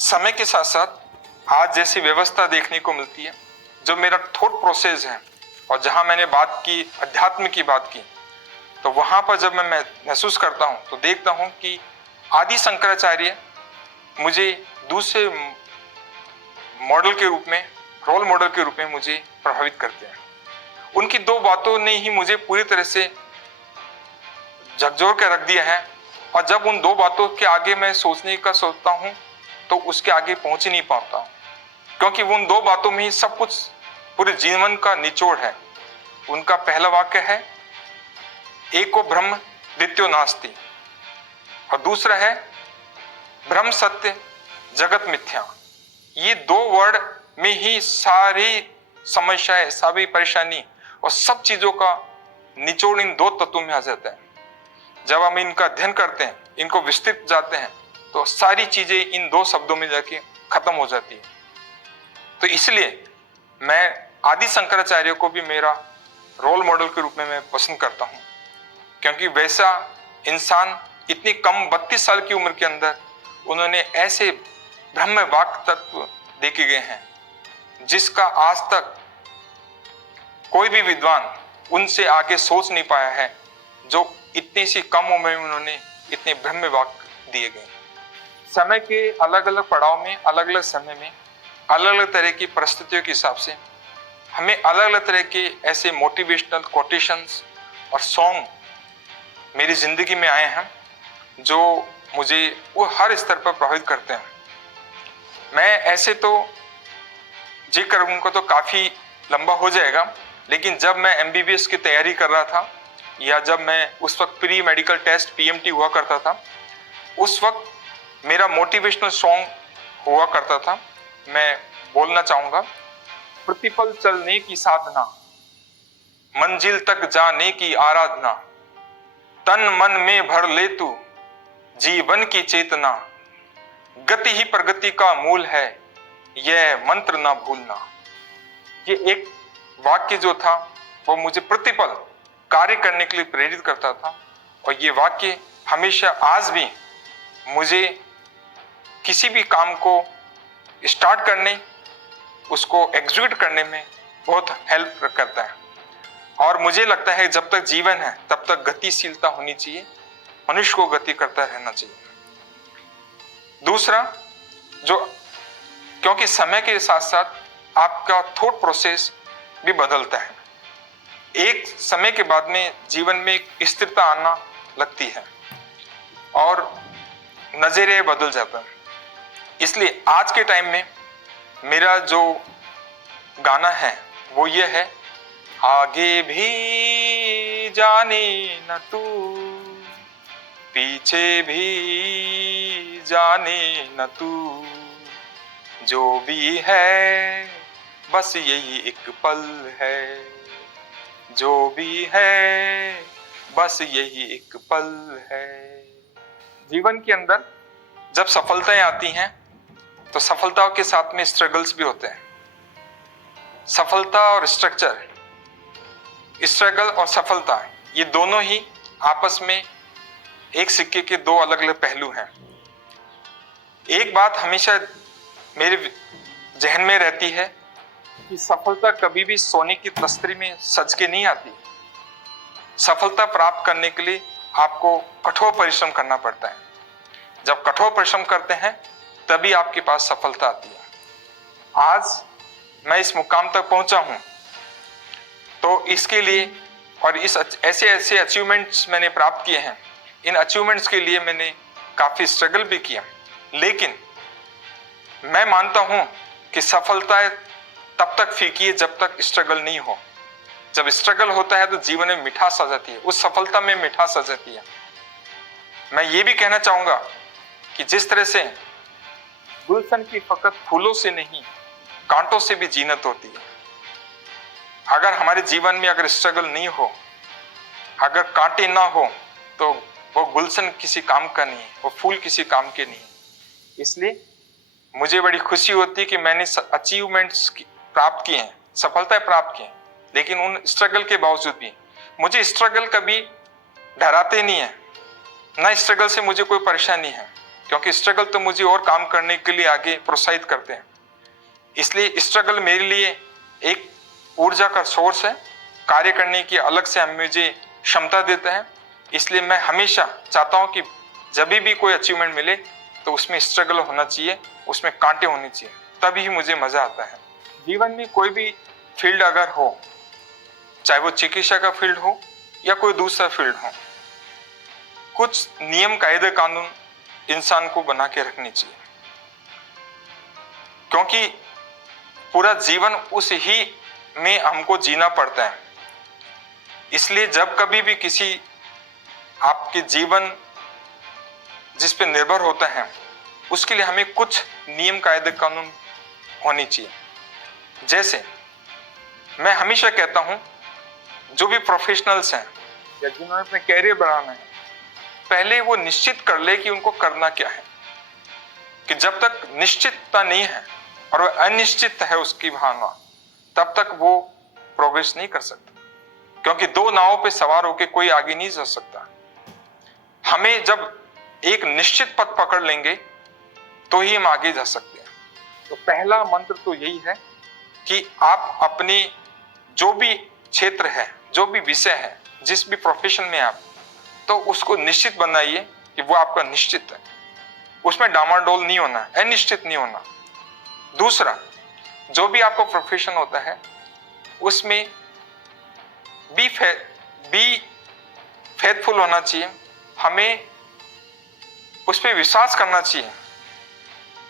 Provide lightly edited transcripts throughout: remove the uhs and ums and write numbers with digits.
समय के साथ साथ आज जैसी व्यवस्था देखने को मिलती है, जो मेरा थॉट प्रोसेस है, और जहां मैंने बात की अध्यात्म की बात की, तो वहां पर जब मैं महसूस करता हूं तो देखता हूं कि आदि शंकराचार्य मुझे दूसरे मॉडल के रूप में, रोल मॉडल के रूप में मुझे प्रभावित करते हैं। उनकी दो बातों ने ही मुझे पूरी तरह से झकझोर के रख दिया है, और जब उन दो बातों के आगे मैं सोचने का सोचता हूं तो उसके आगे पहुंच ही नहीं पाता हूं, क्योंकि उन दो बातों में ही सब कुछ पूरे जीवन का निचोड़ है। उनका पहला वाक्य है एको ब्रह्म द्वितीयो नास्ति, और दूसरा है ब्रह्म सत्य जगत मिथ्या। ये दो वर्ड में ही सारी समस्याएं, सारी परेशानी और सब चीजों का निचोड़ इन दो तत्वों में आ जाता है। जब हम इनका अध्ययन करते हैं, इनको विस्तृत जाते हैं, तो सारी चीजें इन दो शब्दों में जाके खत्म हो जाती है। तो इसलिए मैं आदि शंकराचार्य को भी मेरा रोल मॉडल के रूप में मैं पसंद करता हूं, क्योंकि वैसा इंसान इतनी कम 32 साल की उम्र के अंदर उन्होंने ऐसे ब्रह्म वाक तत्व देखे गए हैं जिसका आज तक कोई भी विद्वान उनसे आगे सोच नहीं पाया है, जो इतनी सी कम उम्र में उन्होंने इतने ब्रह्म वाक दिए गए। समय के अलग अलग पड़ाव में, अलग अलग समय में, अलग अलग तरह की परिस्थितियों के हिसाब से हमें अलग अलग तरह के ऐसे मोटिवेशनल कोटेशंस और सॉन्ग मेरी जिंदगी में आए हैं, जो मुझे वो हर स्तर पर प्रभावित करते हैं। मैं ऐसे तो जिक्र उनको तो काफी लंबा हो जाएगा, लेकिन जब मैं MBBS की तैयारी कर रहा था, या जब मैं उस वक्त प्री मेडिकल टेस्ट PMT हुआ करता था, उस वक्त मेरा मोटिवेशनल सॉन्ग हुआ करता था। मैं बोलना चाहूंगा, प्रतिपल चलने की साधना, मंजिल तक जाने की आराधना, तन मन में भर ले तू जीवन की चेतना, गति ही प्रगति का मूल है, यह मंत्र ना भूलना। ये एक वाक्य जो था वो मुझे प्रतिपल कार्य करने के लिए प्रेरित करता था, और ये वाक्य हमेशा आज भी मुझे किसी भी काम को स्टार्ट करने, उसको एग्जीक्यूट करने में बहुत हेल्प करता है। और मुझे लगता है जब तक जीवन है तब तक गतिशीलता होनी चाहिए, मनुष्य को गति करता रहना चाहिए। दूसरा, जो क्योंकि समय के साथ साथ आपका थॉट प्रोसेस भी बदलता है, एक समय के बाद में जीवन में एक स्थिरता आना लगती है और नजरिया बदल जाता है। इसलिए आज के टाइम में मेरा जो गाना है वो ये है, आगे भी जाने न तू, पीछे भी जाने न तू, जो भी है बस यही एक पल है, जो भी है बस यही एक पल है। जीवन के अंदर जब सफलताएं आती हैं तो सफलताओं के साथ में स्ट्रगल्स भी होते हैं। सफलता और स्ट्रक्चर, स्ट्रगल और सफलता, ये दोनों ही आपस में एक सिक्के के दो अलग अलग पहलू हैं। एक बात हमेशा मेरे जहन में रहती है कि सफलता कभी भी सोने की तस्तरी में सज के नहीं आती। सफलता प्राप्त करने के लिए आपको कठोर परिश्रम करना पड़ता है। जब कठोर परिश्रम करते हैं तभी आपके पास सफलता आती है। आज मैं इस मुकाम तक पहुंचा हूं तो इसके लिए, और इस ऐसे ऐसे अचीवमेंट्स मैंने प्राप्त किए हैं, इन अचीवमेंट्स के लिए मैंने काफी स्ट्रगल भी किया। लेकिन मैं मानता हूं कि सफलता तब तक फीकी है जब तक स्ट्रगल नहीं हो। जब स्ट्रगल होता है तो जीवन में मिठास आ जाती है, उस सफलता में मिठास आ जाती है। मैं ये भी कहना चाहूंगा कि जिस तरह से गुलशन की फकत फूलों से नहीं, कांटों से भी जीनत होती है। अगर हमारे जीवन में अगर स्ट्रगल नहीं हो, अगर कांटे ना हो, तो वो गुलशन किसी काम का नहीं है, वो फूल किसी काम के नहीं है। इसलिए मुझे बड़ी खुशी होती है कि मैंने अचीवमेंट्स प्राप्त किए हैं, सफलताएं प्राप्त की हैं, लेकिन उन स्ट्रगल के बावजूद भी मुझे स्ट्रगल कभी डराते नहीं है, ना स्ट्रगल से मुझे कोई परेशानी है। क्योंकि स्ट्रगल तो मुझे और काम करने के लिए आगे प्रोत्साहित करते हैं। इसलिए स्ट्रगल मेरे लिए एक ऊर्जा का सोर्स है, कार्य करने की अलग से मुझे क्षमता देता है। इसलिए मैं हमेशा चाहता हूं कि जब भी कोई अचीवमेंट मिले तो उसमें स्ट्रगल होना चाहिए, उसमें कांटे होने चाहिए, तभी मुझे मजा आता है। जीवन में कोई भी फील्ड अगर हो, चाहे वो चिकित्सा का फील्ड हो या कोई दूसरा फील्ड हो, कुछ नियम कायदे कानून इंसान को बना के रखनी चाहिए, क्योंकि पूरा जीवन उस ही में हमको जीना पड़ता है। इसलिए जब कभी भी किसी आपके जीवन जिस पे निर्भर होता है, उसके लिए हमें कुछ नियम कायदे कानून होनी चाहिए। जैसे मैं हमेशा कहता हूं, जो भी प्रोफेशनल्स हैं या जिन्होंने अपने कैरियर बनाना है, पहले वो निश्चित कर ले कि उनको करना क्या है। कि जब तक निश्चितता नहीं है और वह अनिश्चित है उसकी भावना, तब तक वो प्रोग्रेस नहीं कर सकता, क्योंकि दो नावों पे सवार होकर कोई आगे नहीं जा सकता। हमें जब एक निश्चित पथ पकड़ लेंगे तो ही हम आगे जा सकते हैं। तो पहला मंत्र तो यही है कि आप अपने जो भी क्षेत्र है, जो भी विषय है, जिस भी प्रोफेशन में आप, तो उसको निश्चित बनाइए कि वो आपका निश्चित है, उसमें डामाडोल नहीं होना, अनिश्चित नहीं होना। दूसरा, जो भी आपका प्रोफेशन होता है उसमें बी फेथफुल होना चाहिए, हमें उस पर विश्वास करना चाहिए।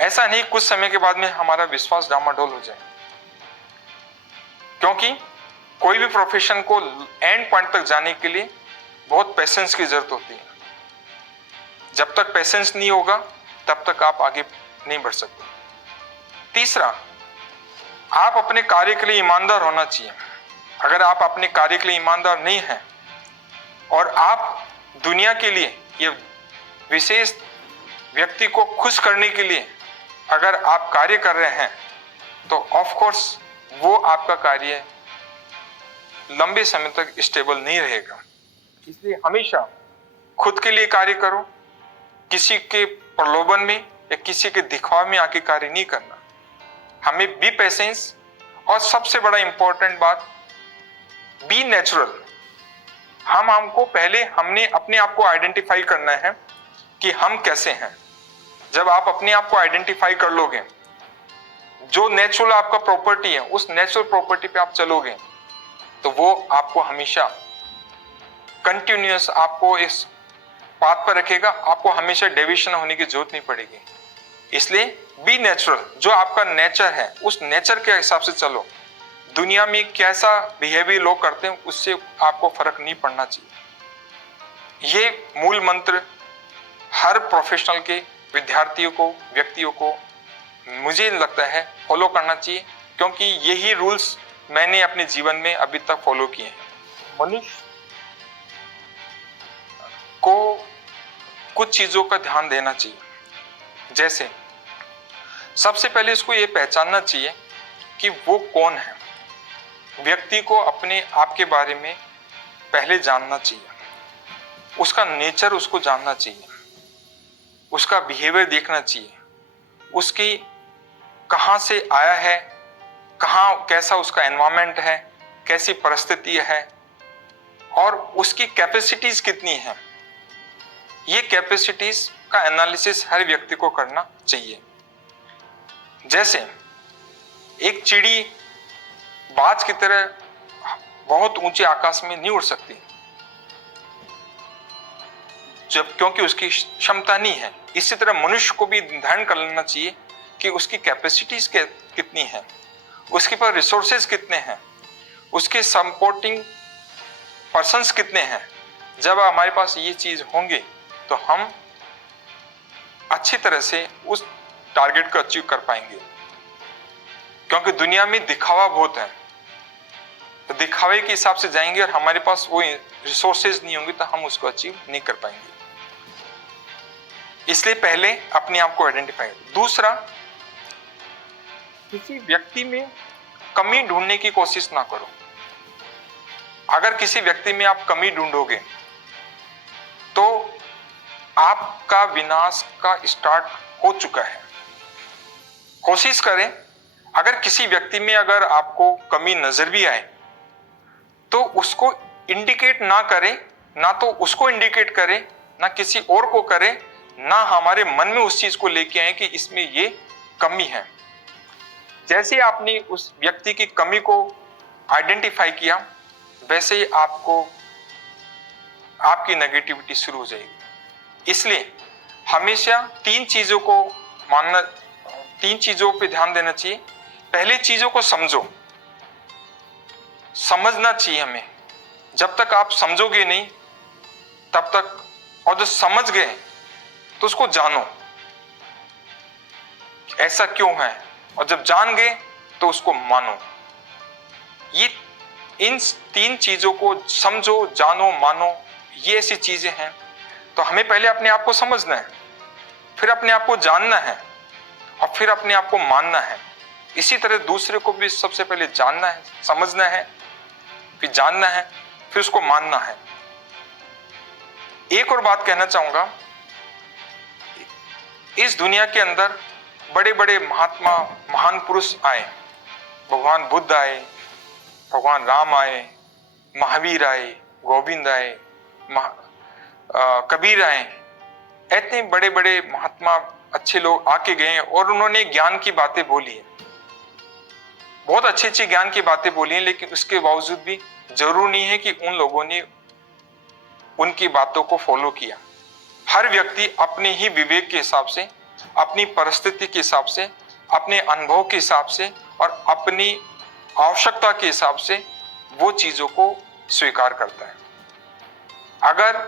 ऐसा नहीं कुछ समय के बाद में हमारा विश्वास डामाडोल हो जाए, क्योंकि कोई भी प्रोफेशन को एंड पॉइंट तक जाने के लिए बहुत पेशेंस की जरूरत होती है। जब तक पेशेंस नहीं होगा तब तक आप आगे नहीं बढ़ सकते। तीसरा, आप अपने कार्य के लिए ईमानदार होना चाहिए। अगर आप अपने कार्य के लिए ईमानदार नहीं हैं और आप दुनिया के लिए, ये विशेष व्यक्ति को खुश करने के लिए अगर आप कार्य कर रहे हैं, तो ऑफ कोर्स वो आपका कार्य लंबे समय तक स्टेबल नहीं रहेगा। इसलिए हमेशा खुद के लिए कार्य करो, किसी के प्रलोभन में या किसी के दिखावा में आके कार्य नहीं करना। हमें बी पेशेंस, और सबसे बड़ा इंपॉर्टेंट बात, बी नेचुरल। हमको पहले हमने अपने आप को आइडेंटिफाई करना है कि हम कैसे हैं। जब आप अपने आप को आइडेंटिफाई कर लोगे, जो नेचुरल आपका प्रॉपर्टी है उस नेचुरल प्रॉपर्टी पे आप चलोगे, तो वो आपको हमेशा कंटिन्यूअस आपको इस पाथ पर रखेगा, आपको हमेशा डेविएशन होने की जरूरत नहीं पड़ेगी। इसलिए बी नेचुरल, जो आपका नेचर है उस नेचर के हिसाब से चलो। दुनिया में कैसा बिहेवियर लोग करते हैं उससे आपको फर्क नहीं पड़ना चाहिए। ये मूल मंत्र हर प्रोफेशनल के विद्यार्थियों को, व्यक्तियों को, मुझे लगता है फॉलो करना चाहिए, क्योंकि यही रूल्स मैंने अपने जीवन में अभी तक फॉलो किए हैं। मनुष्य को कुछ चीजों का ध्यान देना चाहिए। जैसे सबसे पहले उसको ये पहचानना चाहिए कि वो कौन है। व्यक्ति को अपने आप के बारे में पहले जानना चाहिए, उसका नेचर उसको जानना चाहिए, उसका बिहेवियर देखना चाहिए, उसकी कहाँ से आया है, कहाँ कैसा उसका एनवायरनमेंट है, कैसी परिस्थिति है, और उसकी कैपेसिटीज कितनी है। ये कैपेसिटीज का एनालिसिस हर व्यक्ति को करना चाहिए। जैसे एक चिड़ी बाज की तरह बहुत ऊंचे आकाश में नहीं उड़ सकती, जब क्योंकि उसकी क्षमता नहीं है। इसी तरह मनुष्य को भी निर्धारण कर लेना चाहिए कि उसकी कैपेसिटीज कितनी है, उसके पास रिसोर्सेज कितने हैं, उसके सपोर्टिंग पर्सन्स कितने हैं। जब हमारे पास ये चीज होंगे तो हम अच्छी तरह से उस टारगेट को अचीव कर पाएंगे। क्योंकि दुनिया में दिखावा बहुत है, तो दिखावे के हिसाब से जाएंगे और हमारे पास वो रिसोर्सेज नहीं होंगे तो हम उसको अचीव नहीं कर पाएंगे। इसलिए पहले अपने आप को आइडेंटिफाई। दूसरा, किसी व्यक्ति में कमी ढूंढने की कोशिश ना करो। अगर किसी व्यक्ति में आप कमी ढूंढोगे तो आपका विनाश का स्टार्ट हो चुका है। कोशिश करें, अगर किसी व्यक्ति में अगर आपको कमी नजर भी आए तो उसको इंडिकेट ना करें, ना तो उसको इंडिकेट करें, ना किसी और को करें, ना हमारे मन में उस चीज को लेके आए कि इसमें ये कमी है। जैसे आपने उस व्यक्ति की कमी को आइडेंटिफाई किया, वैसे ही आपकी नेगेटिविटी शुरू हो जाएगी। इसलिए हमेशा तीन चीजों पे ध्यान देना चाहिए। पहले चीजों को समझना चाहिए हमें। जब तक आप समझोगे नहीं तब तक, और जो समझ गए तो उसको जानो ऐसा क्यों है, और जब जान गए तो उसको मानो। ये इन तीन चीजों को समझो, जानो, मानो, ये ऐसी चीजें हैं। तो हमें पहले अपने आप को समझना है, फिर अपने आप को जानना है, और फिर अपने आप को मानना है। इसी तरह दूसरे को भी सबसे पहले जानना है, समझना है, फिर जानना है, फिर उसको मानना है। एक और बात कहना चाहूंगा, इस दुनिया के अंदर बड़े बड़े महात्मा, महान पुरुष आए। भगवान बुद्ध आए, भगवान राम आए, महावीर आए, गोविंद आए, कबीर आए। इतने बड़े बड़े महात्मा, अच्छे लोग आके गए और उन्होंने ज्ञान की बातें बोली है, बहुत अच्छी अच्छी ज्ञान की बातें बोली हैं। लेकिन उसके बावजूद भी जरूर नहीं है कि उन लोगों ने उनकी बातों को फॉलो किया। हर व्यक्ति अपने ही विवेक के हिसाब से, अपनी परिस्थिति के हिसाब से, अपने अनुभव के हिसाब से और अपनी आवश्यकता के हिसाब से वो चीजों को स्वीकार करता है। अगर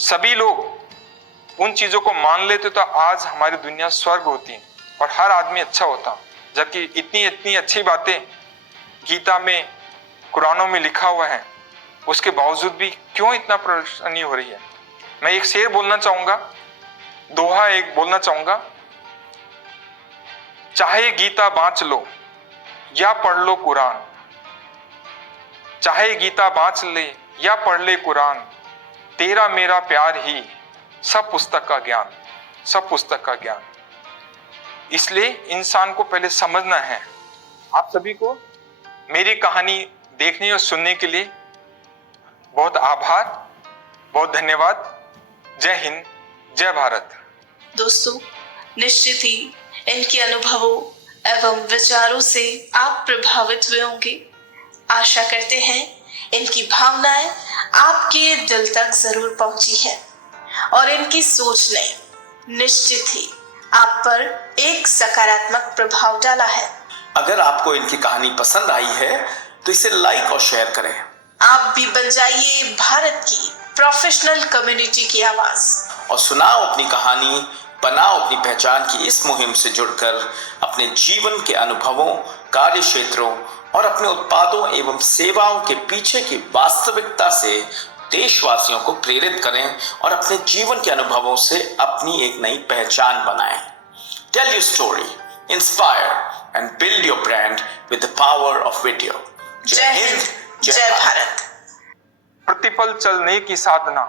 सभी लोग उन चीजों को मान लेते तो आज हमारी दुनिया स्वर्ग होती और हर आदमी अच्छा होता। जबकि इतनी इतनी अच्छी बातें गीता में, कुरानों में लिखा हुआ है, उसके बावजूद भी क्यों इतना परेशानी हो रही है। मैं एक शेर बोलना चाहूंगा, दोहा एक बोलना चाहूंगा, चाहे गीता बांच लो या पढ़ लो कुरान, चाहे गीता बांच ले या पढ़ ले कुरान, तेरा मेरा प्यार ही सब पुस्तक का ज्ञान, सब पुस्तक का ज्ञान। इसलिए इंसान को पहले समझना है। आप सभी को मेरी कहानी देखने और सुनने के लिए बहुत आभार, बहुत धन्यवाद। जय हिंद, जय भारत। दोस्तों, निश्चित ही इनके अनुभवों एवं विचारों से आप प्रभावित हुए होंगे। आशा करते हैं इनकी भावनाएं आपके दिल तक जरूर पहुंची है और इनकी सोच ने निश्चित ही आप पर एक सकारात्मक प्रभाव डाला है। अगर आपको इनकी कहानी पसंद आई है तो इसे लाइक और शेयर करें। आप भी बन जाइए भारत की प्रोफेशनल कम्युनिटी की आवाज और सुनाओ अपनी कहानी, बनाओ अपनी पहचान की इस मुहिम से जुड़कर अपने जीवन के अनुभवों, कार्य क्षेत्रों और अपने उत्पादों एवं सेवाओं के पीछे की वास्तविकता से देशवासियों को प्रेरित करें और अपने जीवन के अनुभवों से अपनी एक नई पहचान बनाएं। Tell your story, inspire and build your brand with the power of video. जय हिंद, जय भारत। प्रतिपल चलने की साधना